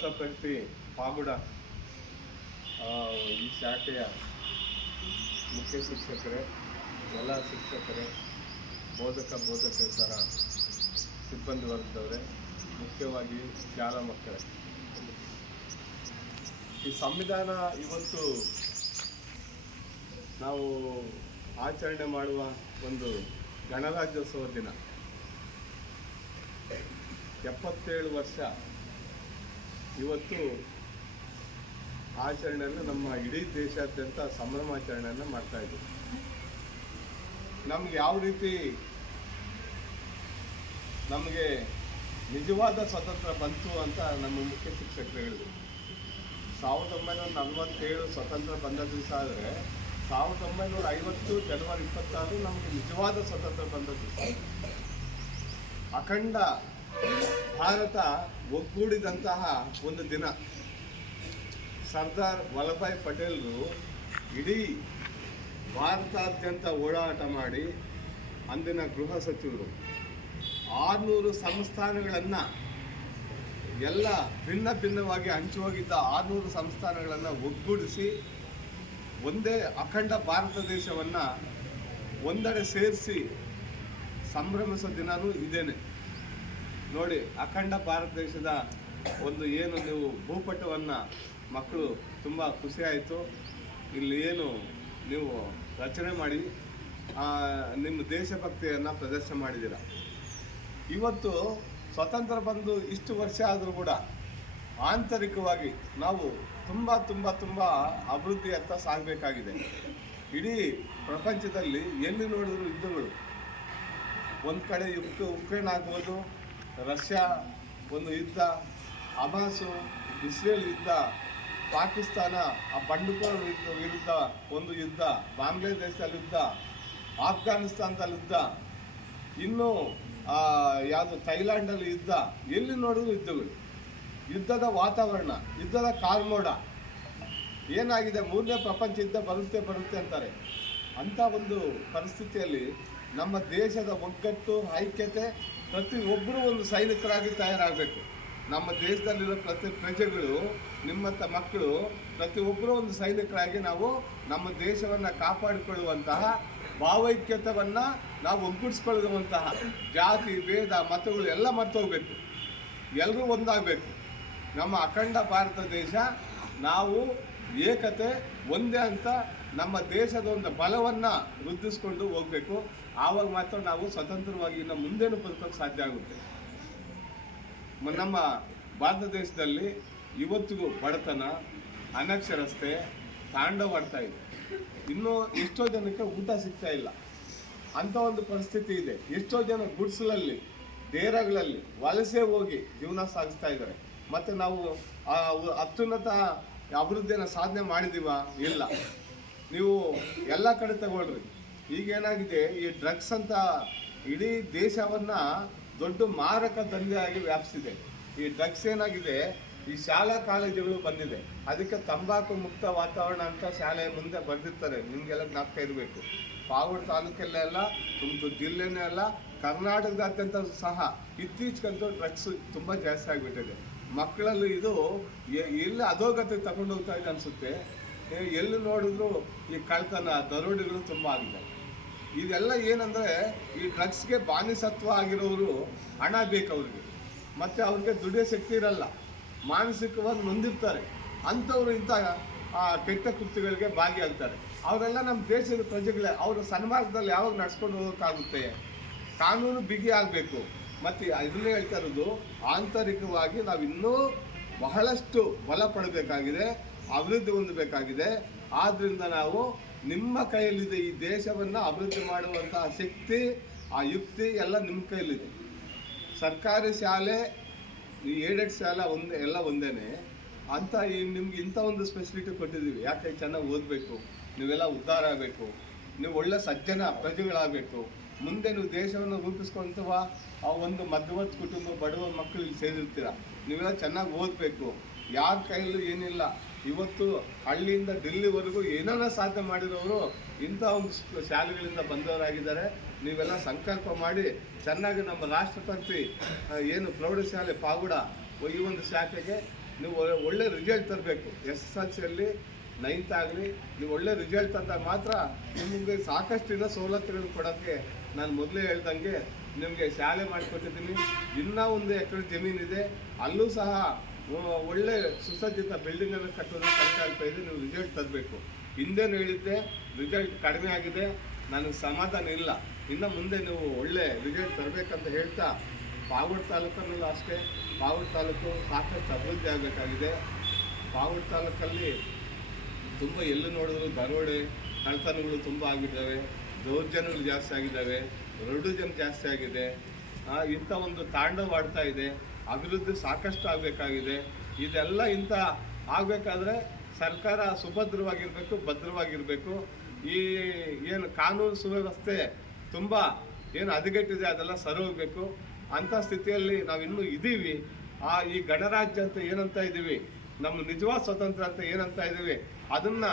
ರಾಷ್ಟ್ರಪತಿ ಪಾಗುಡ ಈ ಶಾಖೆಯ ಮುಖ್ಯ ಶಿಕ್ಷಕರೇ, ಎಲ್ಲ ಶಿಕ್ಷಕರೇ, ಬೋಧಕೇತರ ಸಿಬ್ಬಂದಿ ವರ್ಗದವರೇ, ಮುಖ್ಯವಾಗಿ ಶಾಲಾ ಮಕ್ಕಳೇ, ಈ ಸಂವಿಧಾನ ಇವತ್ತು ನಾವು ಆಚರಣೆ ಮಾಡುವ ಒಂದು ಗಣರಾಜ್ಯೋತ್ಸವ ದಿನ. 77 ವರ್ಷ ಇವತ್ತು ಆಚರಣೆಯನ್ನು ನಮ್ಮ ಇಡೀ ದೇಶಾದ್ಯಂತ ಸಂಭ್ರಮಾಚರಣೆಯನ್ನು ಮಾಡ್ತಾ ಇದ್ದೀವಿ. ನಮ್ಗೆ ಯಾವ ರೀತಿ ನಮಗೆ ನಿಜವಾದ ಸ್ವಾತಂತ್ರ್ಯ ಬಂತು ಅಂತ ನಮ್ಮ ಮುಖ್ಯ ಶಿಕ್ಷಕರು ಹೇಳಿದರು. 1947 ಸ್ವತಂತ್ರ ಬಂದ ದಿವಸ ಆದರೆ 1950 ಜನವರಿ 26 ನಮಗೆ ನಿಜವಾದ ಸ್ವಾತಂತ್ರ್ಯ ಬಂದ ದಿವಸ. ಅಖಂಡ ಭಾರತ ಒಗ್ಗೂಡಿದಂತಹ ಒಂದು ದಿನ. ಸರ್ದಾರ್ ವಲ್ಲಭಭಾಯಿ ಪಟೇಲರು ಇಡೀ ಭಾರತಾದ್ಯಂತ ಓಡಾಟ ಮಾಡಿ ಅಂದಿನ ಗೃಹ ಸಚಿವರು 600 ಸಂಸ್ಥಾನಗಳನ್ನು ಎಲ್ಲ ಭಿನ್ನವಾಗಿ ಹಂಚುಹೋಗಿದ್ದ 600 ಸಂಸ್ಥಾನಗಳನ್ನು ಒಗ್ಗೂಡಿಸಿ ಒಂದೇ ಅಖಂಡ ಭಾರತ ದೇಶವನ್ನು ಒಂದೆಡೆ ಸೇರಿಸಿ ಸಂಭ್ರಮಿಸೋ ದಿನವೂ ಇದೇನೆ ನೋಡಿ. ಅಖಂಡ ಭಾರತ ದೇಶದ ಒಂದು ಏನು ನೀವು ಭೂಪಟವನ್ನು ಮಕ್ಕಳು ತುಂಬ ಖುಷಿಯಾಯಿತು. ಇಲ್ಲಿ ಏನು ನೀವು ರಚನೆ ಮಾಡಿ ನಿಮ್ಮ ದೇಶಭಕ್ತಿಯನ್ನು ಪ್ರದರ್ಶನ ಮಾಡಿದ್ದೀರ. ಇವತ್ತು ಸ್ವತಂತ್ರ ಬಂದು ಇಷ್ಟು ವರ್ಷ ಆದರೂ ಕೂಡ ಆಂತರಿಕವಾಗಿ ನಾವು ತುಂಬ ಅಭಿವೃದ್ಧಿಯತ್ತ ಸಾಗಬೇಕಾಗಿದೆ. ಇಡೀ ಪ್ರಪಂಚದಲ್ಲಿ ಎಲ್ಲಿ ನೋಡಿದ್ರು ಯುದ್ಧಗಳು. ಒಂದು ಕಡೆ ಉಕ್ರೇನ್ ಆಗ್ಬೋದು, ರಷ್ಯಾ ಒಂದು ಯುದ್ಧ, ಹಮಾಸು ಇಸ್ರೇಲ್ ಯುದ್ಧ, ಪಾಕಿಸ್ತಾನ ಆ ಬಂಡುಕೋರ ವಿರುದ್ಧ ಒಂದು ಯುದ್ಧ, ಬಾಂಗ್ಲಾದೇಶದಲ್ಲಿ ಯುದ್ಧ, ಆಫ್ಘಾನಿಸ್ತಾನದಲ್ಲಿ ಯುದ್ಧ, ಇನ್ನೂ ಯಾವುದು ಥೈಲ್ಯಾಂಡಲ್ಲಿ ಯುದ್ಧ. ಎಲ್ಲಿ ನೋಡಿದ್ರು ಯುದ್ಧಗಳು, ಯುದ್ಧದ ವಾತಾವರಣ, ಯುದ್ಧದ ಕಾಲ್ಮೋಡ. ಏನಾಗಿದೆ, 3ನೇ ಪ್ರಪಂಚ ಯುದ್ಧ ಬರುತ್ತೆ ಅಂತಾರೆ. ಅಂಥ ಒಂದು ಪರಿಸ್ಥಿತಿಯಲ್ಲಿ ನಮ್ಮ ದೇಶದ ಒಗ್ಗಟ್ಟು, ಐಕ್ಯತೆ, ಪ್ರತಿಯೊಬ್ಬರೂ ಒಂದು ಸೈನಿಕರಾಗಿ ತಯಾರಾಗಬೇಕು. ನಮ್ಮ ದೇಶದಲ್ಲಿರೋ ಪ್ರತಿ ಪ್ರಜೆಗಳು, ನಿಮ್ಮಂಥ ಮಕ್ಕಳು ಪ್ರತಿಯೊಬ್ಬರೂ ಒಂದು ಸೈನಿಕರಾಗಿ ನಾವು ನಮ್ಮ ದೇಶವನ್ನು ಕಾಪಾಡಿಕೊಳ್ಳುವಂತಹ ಭಾವೈಕ್ಯತೆಯನ್ನು ನಾವು ಒಗ್ಗೂಡಿಸ್ಕೊಳ್ಳುವಂತಹ ಜಾತಿ ಭೇದ ಮತಗಳು ಎಲ್ಲ ಮರ್ತೋಗ್ಬೇಕು. ಎಲ್ಲರೂ ಒಂದಾಗಬೇಕು. ನಮ್ಮ ಅಖಂಡ ಭಾರತ ದೇಶ, ನಾವು ಏಕತೆ ಒಂದೇ ಅಂತ ನಮ್ಮ ದೇಶದ ಒಂದು ಬಲವನ್ನು ವೃದ್ಧಿಸ್ಕೊಂಡು ಹೋಗಬೇಕು. ಆವಾಗ ಮಾತ್ರ ನಾವು ಸ್ವತಂತ್ರವಾಗಿ ಇನ್ನು ಮುಂದೇನು ಬದುಕೋಕ್ಕೆ ಸಾಧ್ಯ ಆಗುತ್ತೆ. ನಮ್ಮ ಭಾರತ ದೇಶದಲ್ಲಿ ಇವತ್ತಿಗೂ ಬಡತನ, ಅನಕ್ಷರತೆ ತಾಂಡವಾಡ್ತಾ ಇದೆ. ಇನ್ನೂ ಎಷ್ಟೋ ಜನಕ್ಕೆ ಊಟ ಸಿಗ್ತಾ ಇಲ್ಲ, ಅಂಥ ಒಂದು ಪರಿಸ್ಥಿತಿ ಇದೆ. ಎಷ್ಟೋ ಜನ ಗುಡ್ಸ್ಲಲ್ಲಿ, ಡೇರಾಗಳಲ್ಲಿ ವಲಸೆ ಹೋಗಿ ಜೀವನ ಸಾಗಿಸ್ತಾ ಇದ್ದಾರೆ. ಮತ್ತು ನಾವು ಅತ್ಯುನ್ನತ ಅಭಿವೃದ್ಧಿಯನ್ನು ಸಾಧನೆ ಮಾಡಿದ್ದೀವ? ಇಲ್ಲ. ನೀವು ಎಲ್ಲ ಕಡೆ ತಗೊಳ್ರಿ. ಈಗೇನಾಗಿದೆ, ಈ ಡ್ರಗ್ಸ್ ಅಂತ ಇಡೀ ದೇಶವನ್ನು ದೊಡ್ಡ ಮಾರಕ ದಂಧೆಯಾಗಿ ವ್ಯಾಪಿಸಿದೆ. ಈ ಡ್ರಗ್ಸ್ ಏನಾಗಿದೆ, ಈ ಶಾಲಾ ಕಾಲೇಜುಗಳು ಬಂದಿದೆ. ಅದಕ್ಕೆ ತಂಬಾಕು ಮುಕ್ತ ವಾತಾವರಣ ಅಂತ ಶಾಲೆಯ ಮುಂದೆ ಬರೆದಿರ್ತಾರೆ. ನಿಮಗೆಲ್ಲ ಜ್ಞಾಪಕ ಇರಬೇಕು. ಪಾವಗಡ ತಾಲೂಕಲ್ಲೇ ಅಲ್ಲ, ತುಮಕೂರು ಜಿಲ್ಲೆನೇ ಅಲ್ಲ, ಕರ್ನಾಟಕದಾದ್ಯಂತ ಸಹ ಇತ್ತೀಚೆಗಂತೂ ಡ್ರಗ್ಸ್ ತುಂಬ ಜಾಸ್ತಿ ಆಗಿಬಿಟ್ಟಿದೆ. ಮಕ್ಕಳಲ್ಲಿ ಇದು ಎಲ್ಲಿ ಅಧೋಗತಿ ತಗೊಂಡು ಹೋಗ್ತಾ ಇದೆ ಅನಿಸುತ್ತೆ. ಎಲ್ಲಿ ನೋಡಿದ್ರು ಈ ಕಳ್ತನ, ದರೋಡೆಗಳು ತುಂಬ ಆಗಿದೆ. ಇದೆಲ್ಲ ಏನಂದರೆ, ಈ ಡ್ರಗ್ಸ್ಗೆ ಬಾನಿಸತ್ವ ಆಗಿರೋರು ಹಣ ಬೇಕು ಅವ್ರಿಗೆ, ಮತ್ತು ಅವ್ರಿಗೆ ದುಡಿಯೋ ಶಕ್ತಿ ಇರಲ್ಲ, ಮಾನಸಿಕವಾಗಿ ನೊಂದಿರ್ತಾರೆ. ಅಂಥವ್ರು ಇಂಥ ಕೆಟ್ಟ ಕೃತ್ಯಗಳಿಗೆ ಭಾಗಿಯಾಗ್ತಾರೆ. ಅವರೆಲ್ಲ ನಮ್ಮ ದೇಶದ ಪ್ರಜೆಗಳೇ. ಅವರು ಸನ್ಮಾರ್ಗದಲ್ಲಿ ಯಾವಾಗ ನಡ್ಸ್ಕೊಂಡು ಹೋಗೋಕ್ಕಾಗುತ್ತೆ? ಕಾನೂನು ಬಿಗಿ ಆಗಬೇಕು. ಮತ್ತು ಇದನ್ನೇ ಹೇಳ್ತಾ ಇರೋದು, ಆಂತರಿಕವಾಗಿ ನಾವು ಇನ್ನೂ ಬಹಳಷ್ಟು ಬಲ ಪಡಬೇಕಾಗಿದೆ, ಅಭಿವೃದ್ಧಿ ಹೊಂದಬೇಕಾಗಿದೆ. ಆದ್ದರಿಂದ ನಾವು ನಿಮ್ಮ ಕೈಯಲ್ಲಿದೆ. ಈ ದೇಶವನ್ನು ಅಭಿವೃದ್ಧಿ ಮಾಡುವಂತಹ ಶಕ್ತಿ, ಆ ಯುಕ್ತಿ ಎಲ್ಲ ನಿಮ್ಮ ಕೈಯಲ್ಲಿದೆ. ಸರ್ಕಾರಿ ಶಾಲೆ, ಈ ಏಡೆಡ್ ಶಾಲೆ ಎಲ್ಲ ಒಂದೇ ಅಂತ ನಿಮ್ಗೆ ಇಂಥ ಒಂದು ಸ್ಪೆಸಿಲಿಟಿ ಕೊಟ್ಟಿದ್ದೀವಿ. ಯಾಕೆ? ಚೆನ್ನಾಗಿ ಓದಬೇಕು, ನೀವೆಲ್ಲ ಉದ್ಧಾರ ಆಗಬೇಕು, ನೀವು ಒಳ್ಳೆ ಸಜ್ಜನ ಪ್ರಜೆಗಳಾಗಬೇಕು. ಮುಂದೆ ನೀವು ದೇಶವನ್ನು ರೂಪಿಸ್ಕೊಂತವ ಆ ಒಂದು ಮಧ್ಯವರ್ತಿ ಕುಟುಂಬ, ಬಡವ ಮಕ್ಕಳು ಇಲ್ಲಿ ಸೇರಿರ್ತೀರ. ನೀವೆಲ್ಲ ಚೆನ್ನಾಗಿ ಓದಬೇಕು. ಯಾರ ಕೈಯಲ್ಲೂ ಏನಿಲ್ಲ. ಇವತ್ತು ಹಳ್ಳಿಯಿಂದ ಡೆಲ್ಲಿವರೆಗೂ ಏನೆಲ್ಲ ಸಾಧನೆ ಮಾಡಿರೋರು ಇಂಥ ಒಂದು ಶಾಲೆಗಳಿಂದ ಬಂದವರಾಗಿದ್ದಾರೆ. ನೀವೆಲ್ಲ ಸಂಕಲ್ಪ ಮಾಡಿ ಚೆನ್ನಾಗಿ ನಮ್ಮ ರಾಷ್ಟ್ರಪತಿ ಏನು ಪ್ರೌಢಶಾಲೆ ಪಾಗುಡ ಈ ಒಂದು ಶಾಖೆಗೆ ನೀವು ಒಳ್ಳೆ ರಿಸಲ್ಟ್ ತರಬೇಕು. SSLCಯಲ್ಲಿ 9th ಆಗಲಿ ನೀವು ಒಳ್ಳೆ ರಿಸಲ್ಟ್ ತಂದಾಗ ಮಾತ್ರ ನಿಮಗೆ ಸಾಕಷ್ಟಿನ ಸವಲತ್ತುಗಳು ಕೊಡೋಕ್ಕೆ ನಾನು ಮೊದಲೇ ಹೇಳ್ದಂಗೆ ನಿಮಗೆ ಶಾಲೆ ಮಾಡಿಕೊಟ್ಟಿದ್ದೀನಿ. ಇನ್ನೂ 1 ಎಕರೆ ಜಮೀನಿದೆ, ಅಲ್ಲೂ ಸಹ ಒಳ್ಳೆ ಸುಸಜ್ಜಿತ ಬಿಲ್ಡಿಂಗನ್ನು ಕಟ್ಟೋದು ಸಂಕಲ್ಪ ಇದೆ. ನೀವು ರಿಸಲ್ಟ್ ತರಬೇಕು. ಹಿಂದೇನು ಹೇಳಿದ್ದೆ ರಿಸಲ್ಟ್ ಕಡಿಮೆ ಆಗಿದೆ, ನನಗೆ ಸಮಾಧಾನ ಇಲ್ಲ. ಇನ್ನು ಮುಂದೆ ನೀವು ಒಳ್ಳೆ ರಿಸಲ್ಟ್ ತರಬೇಕಂತ ಹೇಳ್ತಾ, ಪಾವಗಡ ತಾಲೂಕಲ್ಲೂ ಅಷ್ಟೇ, ಪಾವಗಡ ತಾಲೂಕು ಸಾಕಷ್ಟು ಅಭಿವೃದ್ಧಿ ಆಗಬೇಕಾಗಿದೆ. ಪಾವಗಡ ತಾಲೂಕಲ್ಲಿ ತುಂಬ ಎಲ್ಲಿ ನೋಡಿದ್ರು ದರೋಡೆ ಕಳ್ತನಗಳು ತುಂಬ ಆಗಿದ್ದಾವೆ, ದೌರ್ಜನ್ಯಗಳು ಜಾಸ್ತಿ ಆಗಿದ್ದಾವೆ, ರೌಡಿಸಮ್ ಜಾಸ್ತಿ ಆಗಿದೆ. ಇಂಥ ಒಂದು ತಾಂಡವಾಡ್ತಾ ಇದೆ. ಅಭಿವೃದ್ಧಿ ಸಾಕಷ್ಟು ಆಗಬೇಕಾಗಿದೆ. ಇದೆಲ್ಲ ಇಂಥ ಆಗಬೇಕಾದ್ರೆ ಸರ್ಕಾರ ಸುಭದ್ರವಾಗಿರಬೇಕು, ಭದ್ರವಾಗಿರಬೇಕು. ಈ ಏನು ಕಾನೂನು ಸುವ್ಯವಸ್ಥೆ ತುಂಬ ಏನು ಹದಗೆಟ್ಟಿದೆ ಅದೆಲ್ಲ ಸರಿ ಹೋಗಬೇಕು. ಅಂಥ ಸ್ಥಿತಿಯಲ್ಲಿ ನಾವಿನ್ನೂ ಇದ್ದೀವಿ. ಈ ಗಣರಾಜ್ಯ ಅಂತ ಏನಂತ ಇದ್ದೀವಿ, ನಮ್ಮ ನಿಜವಾದ ಸ್ವತಂತ್ರ ಅಂತ ಏನಂತ ಇದ್ದೀವಿ, ಅದನ್ನು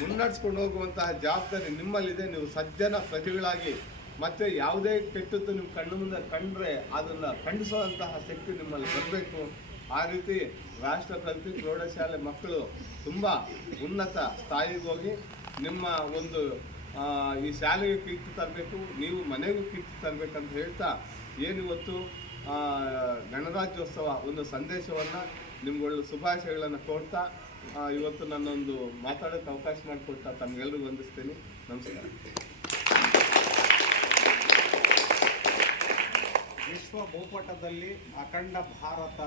ಮುನ್ನಡೆಸ್ಕೊಂಡು ಹೋಗುವಂತಹ ಜವಾಬ್ದಾರಿ ನಿಮ್ಮಲ್ಲಿದೆ. ನೀವು ಸಜ್ಜನ ಪ್ರಜೆಗಳಾಗಿ ಮತ್ತು ಯಾವುದೇ ಕೆಟ್ಟದ್ದು ನಿಮ್ಮ ಕಣ್ಣು ಮುಂದೆ ಕಂಡ್ರೆ ಅದನ್ನು ಖಂಡಿಸುವಂತಹ ಶಕ್ತಿ ನಿಮ್ಮಲ್ಲಿ ಬರಬೇಕು. ಆ ರೀತಿ ರಾಷ್ಟ್ರಪತಿ ಪ್ರೌಢಶಾಲೆ ಮಕ್ಕಳು ತುಂಬ ಉನ್ನತ ಸ್ಥಾಯಿಗೆ ಹೋಗಿ ನಿಮ್ಮ ಒಂದು ಈ ಶಾಲೆಗೆ ಕೀರ್ತಿ ತರಬೇಕು, ನೀವು ಮನೆಗೂ ಕೀರ್ತಿ ತರಬೇಕಂತ ಹೇಳ್ತಾ ಏನಿವತ್ತು ಗಣರಾಜ್ಯೋತ್ಸವ ಒಂದು ಸಂದೇಶವನ್ನು ನಿಮ್ಗೊಳ್ಳೆ ಶುಭಾಶಯಗಳನ್ನು ಕೊಡ್ತಾ ಇವತ್ತು ನನ್ನೊಂದು ಮಾತಾಡೋಕ್ಕೆ ಅವಕಾಶ ಮಾಡಿಕೊಡ್ತಾ ತಮಗೆಲ್ಲರಿಗೂ ವಂದಿಸ್ತೀನಿ. ನಮಸ್ಕಾರ. ವಿಶ್ವ ಭೂಪಟದಲ್ಲಿ ಅಖಂಡ ಭಾರತ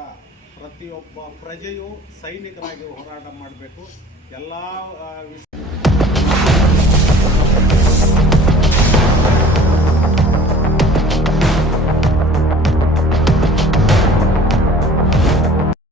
ಪ್ರತಿಯೊಬ್ಬ ಪ್ರಜೆಯು ಸೈನಿಕರಾಗಿ ಹೋರಾಟ ಮಾಡಬೇಕು. ಎಲ್ಲ